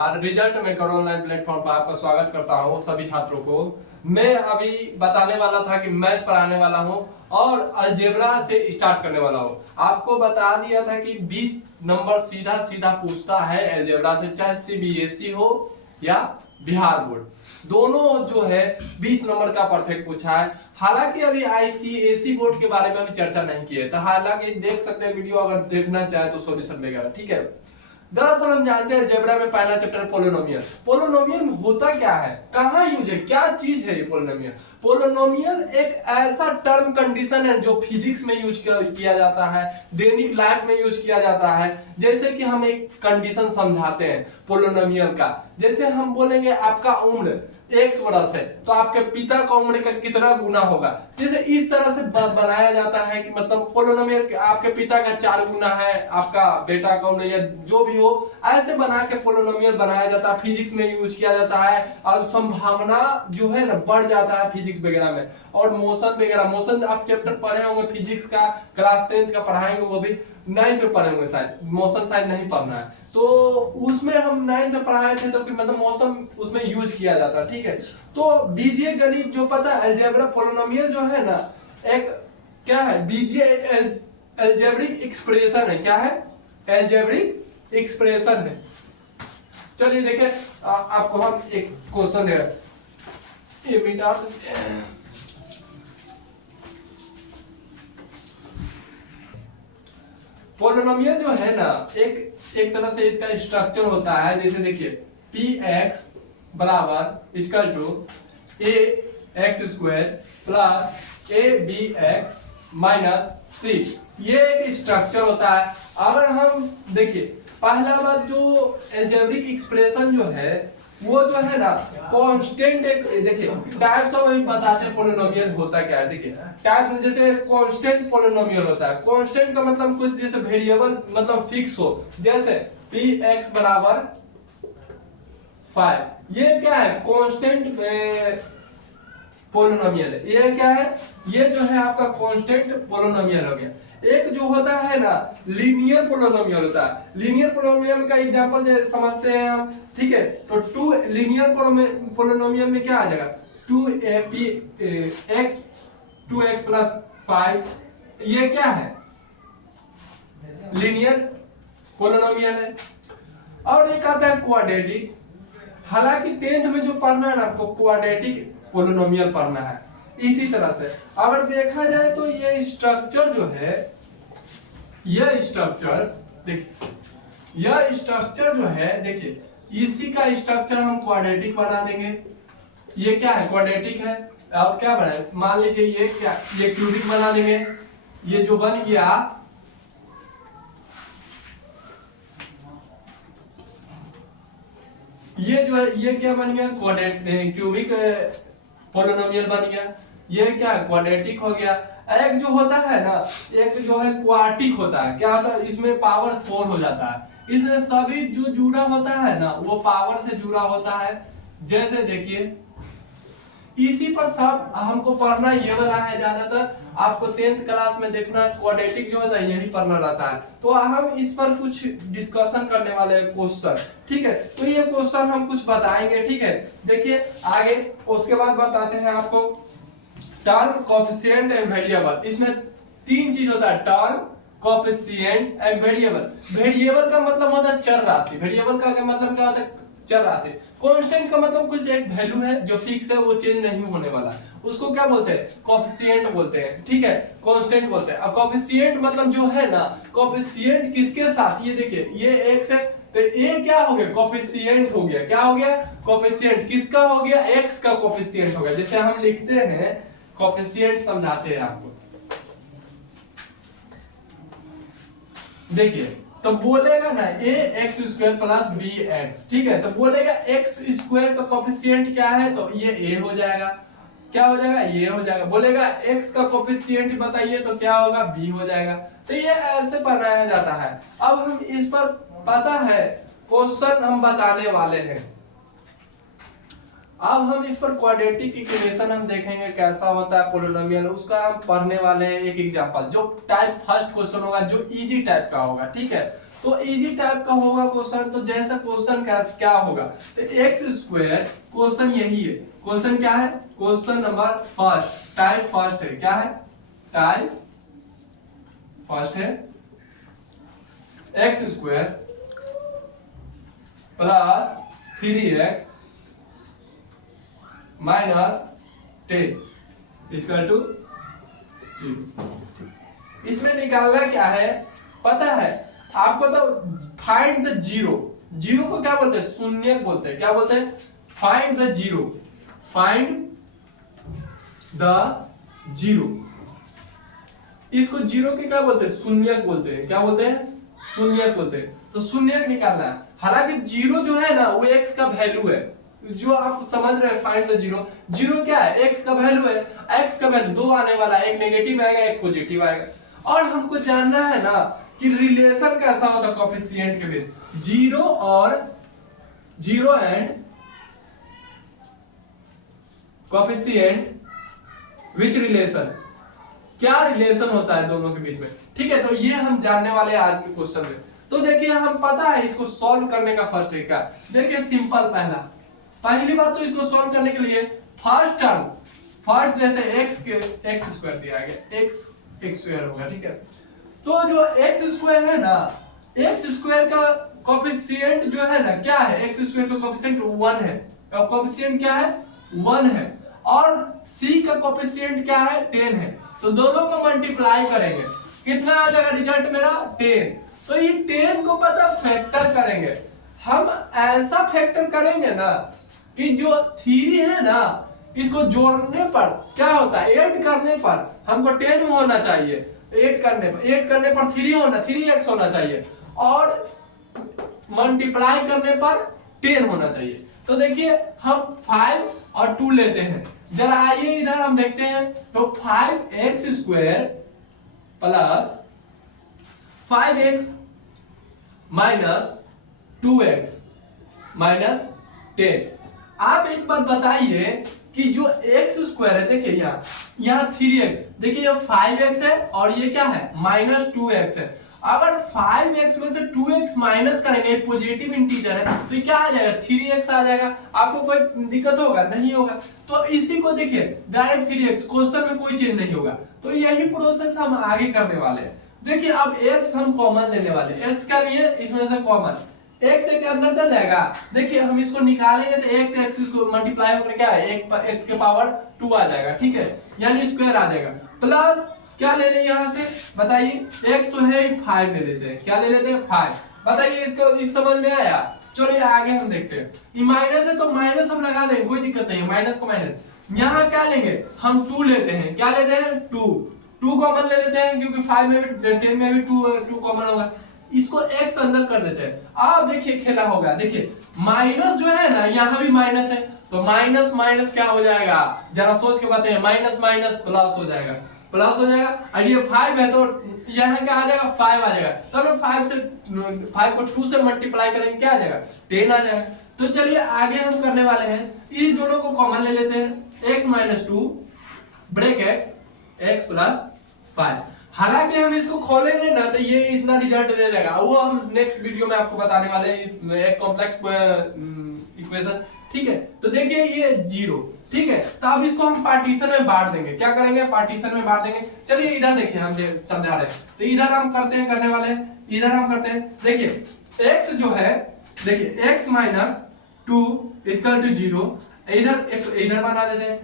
Result maker online platform पर आपका स्वागत करता हूं सभी छात्रों को। मैं अभी बताने वाला था कि मैथ पढ़ाने वाला हूं और अलजेब्रा से स्टार्ट करने वाला हूं। आपको बता दिया था कि 20 नंबर सीधा सीधा पूछता है अलजेब्रा से, चाहे सीबीएसई हो या बिहार बोर्ड, दोनों जो है 20 नंबर का परफेक्ट पूछा है। हालांकि अभी आईसीएसई बोर्ड के बारे में अभी चर्चा नहीं की है, तो हालांकि देख सकते हैं वीडियो, अगर देखना चाहे तो सॉल्यूशन वगैरह, ठीक है। दरअसल हम जानते हैं अलजेब्रा में पहला चैप्टर पोलिनोमियल। पोलिनोमियल होता क्या है, कहाँ यूज है, क्या चीज है ये पोलिनोमियल? पोलिनोमियल एक ऐसा टर्म कंडीशन है जो फिजिक्स में यूज किया जाता है, दैनिक लाइफ में यूज किया जाता है। जैसे कि हम एक कंडीशन समझाते हैं पोलिनोमियल का, जैसे हम बोलेंगे आपका उम्र x वर्ष है तो आपके पिता का उम्र का कितना गुना होगा। जैसे इस तरह से बनाया जाता है कि मतलब पोलिनोमियल आपके पिता का 4 गुना है आपका बेटा का उम्र, या जो भी हो, ऐसे बना के पोलिनोमियल बनाया जाता है। फिजिक्स में यूज किया जाता है और संभावना जो है ना बढ़ जाता है फिजिक्स वगैरह में। और मोशन वगैरह, मोशन आप चैप्टर पढ़े होंगे फिजिक्स का, क्लास 10 का पढ़ाएंगे, वो भी 9th में पढ़े होंगे शायद, मोशन शायद नहीं पढ़ना है, तो उसमें हम 9th में पढ़ाए थे, तो मतलब मौसम उसमें यूज किया जाता है, ठीक है। तो बीजीय गणित जो पता है, अलजेब्रा पोलिनोमियल जो है ना, एक क्या है, बीजीय अलजेब्रिक एक्सप्रेशन है। क्या है? अलजेब्रिक एक्सप्रेशन है। चलिए देखें, आपको हम एक क्वेश्चन है, ये मिटा पोलिनोमियल जो है ना, एक तरह से इसका स्ट्रक्चर होता है। जैसे देखिए px बराबर equal to a x square plus a b x minus c, ये एक स्ट्रक्चर होता है। अगर हम देखिए पहला बात, जो अलजेब्रिक एक्सप्रेशन जो है वो जो है ना कांस्टेंट, एक देखिए टाइप्स ऑफ बताते हैं पोलिनोमियल होता क्या है। देखिए टाइप, जैसे कांस्टेंट पोलिनोमियल होता है। कांस्टेंट का मतलब कुछ जैसे वेरिएबल, मतलब फिक्स हो, जैसे px बराबर 5, ये क्या है, कांस्टेंट पोलिनोमियल है। ये क्या है, ये जो है आपका कांस्टेंट पोलिनोमियल हो गया। एक जो होता है ना लीनियर पोलिनोमियल होता है। लीनियर पोलिनोमियल का एग्जांपल समझते हैं हम, ठीक है। तो 2 लीनियर पोलिनोमियल में क्या आ जाएगा, 2x प्लस 5, ये क्या है, लीनियर पोलिनोमियल है। और एक आता है क्वाड्रेटिक। हालांकि 10th में जो पढ़ना है ना आपको, क्वाड्रेटिक पोलिनोमियल पढ़ना है। इसी तरह से अगर देखा जाए तो ये स्ट्रक्चर जो है, यह स्ट्रक्चर देखिए, यह स्ट्रक्चर जो है देखिए, इसी का स्ट्रक्चर हम क्वाड्रेटिक बना देंगे। ये क्या है, क्वाड्रेटिक है। अब क्या बनाए, मान लीजिए ये क्या, ये क्यूबिक बना देंगे। ये जो बन गया, ये जो है ये क्या बन गया, क्वाड्रेटिक क्यूबिक पोलिनोमियल बन गया। ये क्या है, क्वाड्रेटिक हो गया। एक जो होता है ना, एक जो है क्वार्टिक होता है। क्या होता है, इसमें पावर 4 हो जाता है। इसमें सभी जो जुड़ा होता है ना वो पावर से जुड़ा होता है। जैसे देखिए इसी पर सब हमको पढ़ना ये वाला है, ज्यादातर आपको 10th क्लास में देखना क्वाड्रेटिक जो है ना यही पढ़ना रहता है। तो हम इस पर कुछ डिस्कशन करने वाले हैं, क्वेश्चन, ठीक है। तो ये क्वेश्चन हम कुछ बताएंगे, ठीक है। देखिए आगे, उसके बाद बताते हैं आपको टर्म, कोएफिशिएंट एंड वेरिएबल। इसमें 3 चीज होता है, term, coefficient and variable. Variable का मतलब होता है चर राशि। वेरिएबल का मतलब क्या होता है, चर राशि। कांस्टेंट का मतलब कुछ एक वैल्यू है जो फिक्स है, वो चेंज नहीं होने वाला, उसको क्या बोलते हैं, कोएफिशिएंट बोलते हैं, ठीक है, कांस्टेंट बोलते हैं। और कोएफिशिएंट मतलब जो है ना, कोएफिशिएंट किसके साथ, ये देखिए ये x है, तो ये क्या हो गया, कोएफिशिएंट हो गया। क्या हो गया, कोएफिशिएंट किसका हो गया, x का कोएफिशिएंट हो गया। जैसे हम लिखते हैं कोएफिशिएंट, समझाते हैं आपको, देखिए तो बोलेगा ना ax स्क्वायर प्लस bx, ठीक है। तो बोलेगा x स्क्वायर का कोएफिशिएंट क्या है, तो ये a हो जाएगा। क्या हो जाएगा, ये हो जाएगा। बोलेगा x का कोएफिशिएंट बताइए, तो क्या होगा, b हो जाएगा। तो ये ऐसे बनाया जाता है। अब हम इस पर पता है क्वेश्चन हम बताने वाले हैं। अब हम इस पर क्वाड्रेटिक इक्वेशन हम देखेंगे कैसा होता है पोलिनोमियल, उसका हम पढ़ने वाले हैं एक एग्जांपल, जो टाइप फर्स्ट क्वेश्चन होगा, जो इजी टाइप का होगा, ठीक है। तो इजी टाइप का होगा क्वेश्चन। तो जैसा क्वेश्चन का क्या होगा, तो एक्स स्क्वायर क्वेश्चन यही है। क्वेश्चन क्या है, question number first, type first है। क्या है, टाइप फर्स्ट है। X square plus 3x minus 10 equal to 0। इसमें निकालना क्या है पता है आपको, तो फाइंड द जीरो। जीरो को क्या बोलते हैं, शून्य बोलते हैं। क्या बोलते हैं, find the zero, find the zero. इसको जीरो के क्या बोलते हैं, शून्यक बोलते हैं। क्या बोलते हैं, शून्यक बोलते हैं। तो शून्यक निकालना है। हालांकि जीरो जो है ना वो एक्स का वैल्यू है, जो आप समझ रहे हैं फाइंड द जीरो। जीरो क्या है, एक्स का वैल्यू है। एक्स का वैल्यू दो आने वाला है, एक नेगेटिव आएगा एक पॉजिटिव आएगा। और हमको जानना है ना कि रिलेशन कैसा होता है कोएफिशिएंट के बेस, जीरो और zero and coefficient which relation, क्या रिलेशन होता है दोनों के बीच में। ठीक है, तो ये हम जानने वाले हैं आज के क्वेश्चन में। तो देखिए हम पता है इसको सॉल्व करने का फर्स्ट तरीका। देखिए सिंपल, पहली बात तो इसको सॉल्व करने के लिए फर्स्ट टर्म, फर्स्ट जैसे एक्स के एक्स स्क्वायर दिया गया, एक्स एक्स स्क्वायर होगा। ठीक है, तो जो एक्स स्क्वायर है ना, एक्स स्क्वायर का कोएफिशिएंट जो है ना क्या है, एक्स स्क्वायर का कोएफिशिएंट 1 है। और कोएफिशिएंट क्या है, 1 है। और c का कोएफिशिएंट क्या है, 10 है। तो दोनों को मल्टीप्लाई करेंगे, कितना आ जाएगा रिजल्ट मेरा, 10। तो ये 10 को पता फैक्टर करेंगे हम, ऐसा फैक्टर करेंगे ना कि जो 3 है ना इसको जोड़ने पर क्या होता है, ऐड करने पर हमको 10 में होना चाहिए, ऐड करने पर 3 होना, 3x होना चाहिए, और मल्टीप्लाई करने पर 10 होना चाहिए। तो देखिए हम 5 और 2 लेते हैं। जरा आइए इधर हम देखते हैं। तो 5x square plus 5x minus 2x minus 10। आप एक बात बताइए कि जो x स्क्वायर है, देखिए यहाँ 3x, देखिए ये 5x है और ये क्या है माइनस 2x है। अगर 5x में से 2x माइनस करेंगे, पॉजिटिव इंटीजर है, तो ये क्या आ जाएगा, 3x आ जाएगा। आपको कोई दिक्कत होगा, नहीं होगा। तो इसी को देखिए डायरेक्ट 3x, क्वेश्चन में कोई चीज नहीं होगा। तो यही प्रोसेस हम आगे करने वाले हैं। देखिए अब x हम कॉमन लेने वाले, x क्या लिए, इसमें से कॉमन, x के अंदर चल जाएगा। देखिए हम इसको निकालेंगे तो x को मल्टीप्लाई होकर क्या है, x के पावर 2 आ जाएगा। ठीक है, यानी स्क्वायर आ जाएगा। प्लस क्या ले लें यहाँ से बताइए, x तो है 5 ले लेते हैं। क्या ले लेते हैं, 5। बताइए इसको, इस समझ में आया। चलिए आगे हम देखते हैं। ये माइनस है तो माइनस हम लगा देंगे, कोई दिक्कत नहीं है, माइनस को माइनस। यहाँ क्या लेंगे हम, 2 लेते हैं। क्या लेते हैं, 2 कॉमन ले लेते हैं, क्योंकि 5 में भी 10 में भी 2 कॉमन होगा। इसको x अंदर कर देते हैं। अब देखिए खेला होगा, देखिए माइनस जो है ना यहाँ भी माइनस है, तो माइनस माइनस क्या हो जाएगा, जरा सोच के बताइए, माइनस माइनस प्लस हो जाएगा, प्लस हो जाएगा। और ये 5 है तो यहाँ क्या आ जाएगा, 5 आ जाएगा। तो हम 5 को 2 से मल्टीप्लाई करेंगे, क्या आ जाएगा, 10 आ जाएगा। तो चलिए आगे हम करने वाले हैं, इस दोनों को कॉमन ले लेते हैं, x minus 2 bracket x plus 5। हालांकि हम इसको खोलेंगे ना तो ये इतना रिजल्ट दे देगा, वो हम नेक्स्ट वीडियो में आपको बताने वाले हैं, एक कॉम्प्लेक्स इक्वेशन। ठीक है, तो देखिए ये 0। ठीक है, तो अब इसको हम पार्टीशन में बांट देंगे। क्या करेंगे, पार्टीशन में बांट देंगे। चलिए इधर देखिए, हम समझा रहे हैं, तो इधर हम करते हैं, करने वाले हैं, इधर हम करते हैं। देखिए x जो है, देखिए x माइनस 2 इक्वल टू 0, इधर बना देते हैं,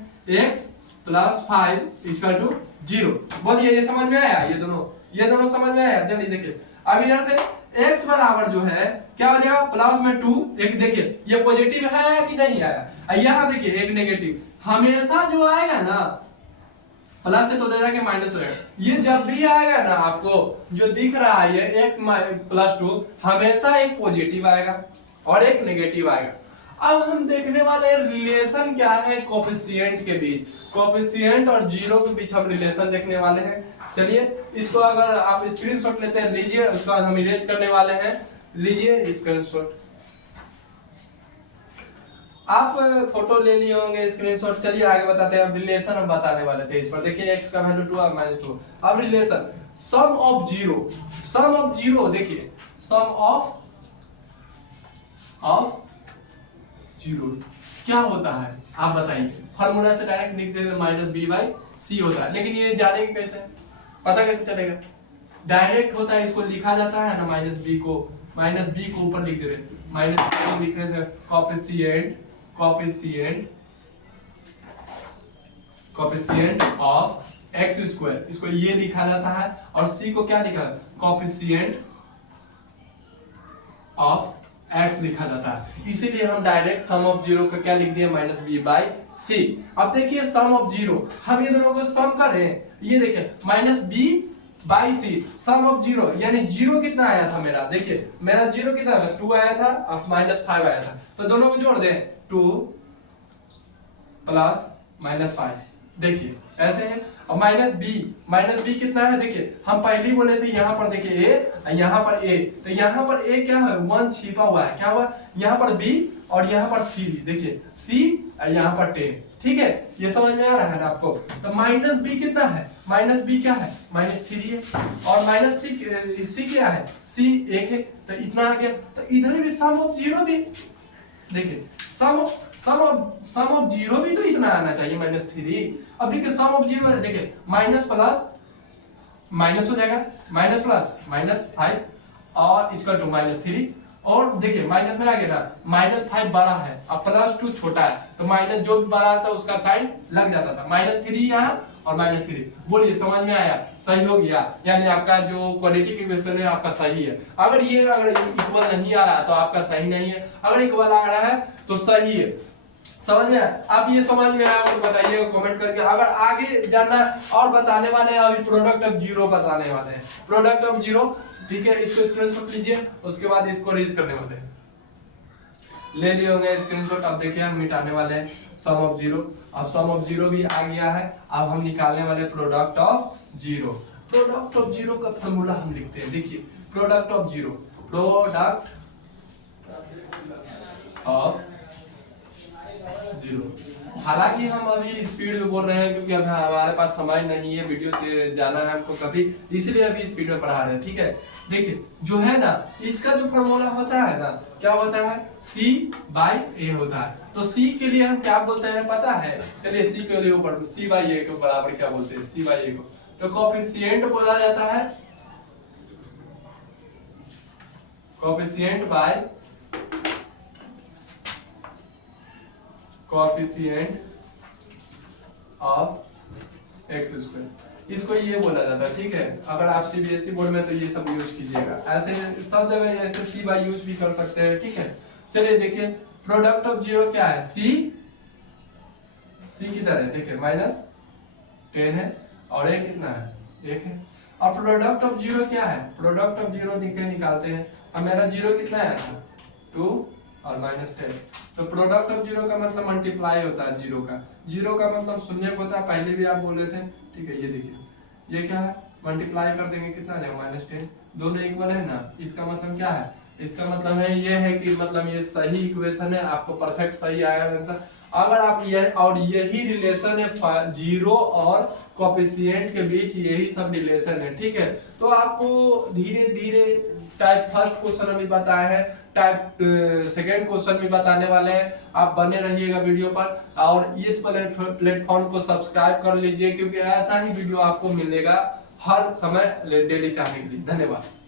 x प्लस 5 इक्वल टू 0। बोलिए ये समझ में आया, ये दोनों समझ में आया। चलिए देखिए अब इधर से x बराबर जो है क्या हो जाएगा, प्लस में 2, एक देखिए ये पॉजिटिव है कि नहीं आया, यहाँ देखिए एक नेगेटिव। हमेशा जो आएगा ना प्लस से तो दे जाके माइनस हो जाएगा। ये जब भी आएगा ना आपको जो दिख रहा है ये x प्लस 2, हमेशा एक पॉजिटिव आएगा और एक नेगेटिव आएगा। अब हम देखने वाले रिलेशन क्या है कोएफिशिएंट के बीच, कोएफिशिएंट और 0 के बीच हम रिलेशन देखने वाले हैं। चलिए इसको अगर आप स्क्रीनशॉट लेते हैं लीजिए, उसके बाद हम इरेज करने वाले हैं, लीजिए स्क्रीनशॉट। आप फोटो ले लिए होंगे, स्क्रीनशॉट। चलिए आगे बताते हैं। अब रिलेशन हम बताने वाले थे इस पर। देखिए x का वैल्यू 2 और -2। अब रिलेशन सम ऑफ 0, देखिए सम ऑफ जीरो क्या होता है आप बताइए। फॉर्मूला से डायरेक्ट लिख देते माइनस बी बाई सी होता है, लेकिन ये जानेंगे कैसे, पता कैसे चलेगा? डायरेक्ट होता है, इसको लिखा जाता है ना, माइनस बी को ऊपर लिख दे रहे, माइनस बी को लिखने से कॉफिशिएंट ऑफ एक्स स्क्वायर, इसको ये लिखा जाता है, और सी को क्या लिखा, कॉफिशिएंट ऑफ एक्स लिखा जाता है। इसीलिए हम डायरेक्ट सम ऑफ जीरो का क्या लिख दिए, माइनस बी बाई सी। अब देखिए सम ऑफ जीरो, हम ये दोनों को सम करें, ये देखिए minus b by c, sum of zero, यानी जीरो कितना आया था मेरा, देखिए मेरा जीरो कितना था, 2 आया था और -5 आया था, तो दोनों को जोड़ दें, 2 प्लस -5, देखिए ऐसे है। और माइनस बी कितना है, देखिए हम पहले ही बोले थे, यहाँ पर देखिए ए, यहाँ पर ए, तो यहाँ पर ए क्या है, 1 छिपा हुआ है, क्या हुआ, यहाँ पर बी और यहाँ पर 3, देखिए सी और यहाँ पर 10, ठीक है, ये समझ में आ रहा है ना आपको। तो माइनस बी कितना है, माइनस बी क्या है, -3 है, और माइनस सी क्या है, सी 1 है, तो इतना आ गया। तो इधर भी सम ऑफ जीरो भी, देखिए सम ऑफ जीरो भी तो इतना आना चाहिए, -3। अब देखिए सम ऑफ जीरो, देखिए माइनस प्लस माइनस हो जाएगा, माइनस प्लस -5 और इसका टू -3, और देखिए माइनस में आ गया ना, -5 बड़ा है और +2 छोटा है, तो माइनस जो भी बड़ा था उसका साइन लग जाता था, -3 यहाँ और -3। बोलिए समझ में आया, सही हो गया, यानी आपका जो क्वाड्रेटिक इक्वेशन है आपका सही है। अगर इक्वल नहीं आ रहा है तो आपका सही नहीं है, अगर इक्वल आ रहा है तो सही है। समझ में आया? आप ये समझ में आया तो बताइएगा कमेंट करके। अगर आगे जानना और बताने वाले हैं, अभी प्रोडक्ट ऑफ जीरो बताने वाले हैं, प्रोडक्ट ऑफ जीरो, ठीक है, इसको स्क्रीनशॉट लीजिए, उसके बाद इसको रेज करने वाले हैं, ले लिए होंगे स्क्रीनशॉट। अब देखिए हम मिटाने वाले हैं सम ऑफ जीरो, अब सम ऑफ जीरो भी आ गया है, अब हम निकालने वाले product of zero. Product of zero का फॉर्मूला हम लिखते हैं, देखिए product of zero, product of zero. हालांकि हम अभी स्पीड में बोल रहे हैं क्योंकि अभी हमारे पास समय नहीं है, वीडियो जाना है हमको कभी, इसलिए अभी स्पीड में पढ़ा रहे हैं, ठीक है। देखिए जो है ना, इसका जो फॉर्मूला होता है ना, क्या होता है, C बाई ए होता है। तो C के लिए हम क्या बोलते हैं पता है, चलिए C के लिए ऊपर C बाई ए के बराबर क्या बोलते हैं, C बाई ए को तो कोफिशिएंट बोला जाता है, coefficient by coefficient of x square, इसको ये बोला जाता है, ठीक है। अगर आप सीबीएसई बोर्ड में तो ये सब यूज कीजिएगा, ऐसे सब जगह ऐसे सी बाई यूज भी कर सकते हैं, ठीक है। चलिए देखिए प्रोडक्ट ऑफ जीरो क्या है, सी किधर है, देखिए -10 है और ए कितना है, 1 है। और प्रोडक्ट ऑफ जीरो क्या है, प्रोडक्ट ऑफ जीरो निकालते हैं, अब मेरा जीरो कितना आया था, 2 और -10, तो प्रोडक्ट ऑफ जीरो का मतलब मल्टीप्लाई होता है जीरो का, जीरो का मतलब शून्य होता है, पहले भी आप बोले थे, ठीक है। ये देखिए ये क्या है, मल्टीप्लाई कर देंगे कितना आ जाएगा, -10, दोनों इक्वल है ना, इसका मतलब क्या है, इसका मतलब है ये है कि मतलब ये सही इक्वेशन है, आपको परफेक्ट सही आया आंसर। अगर आप यह और यही रिलेशन है जीरो और कोएफिशिएंट के बीच, यही सब रिलेशन है, ठीक है। तो आपको धीरे धीरे टाइप फर्स्ट क्वेश्चन अभी बताया है, टाइप सेकेंड क्वेश्चन भी बताने वाले हैं, आप बने रहिएगा वीडियो पर, और इस प्लेटफॉर्म को सब्सक्राइब कर लीजिए क्योंकि ऐसा ही वीडियो आपको मिलेगा हर समय डेली चाहने के लिए। धन्यवाद।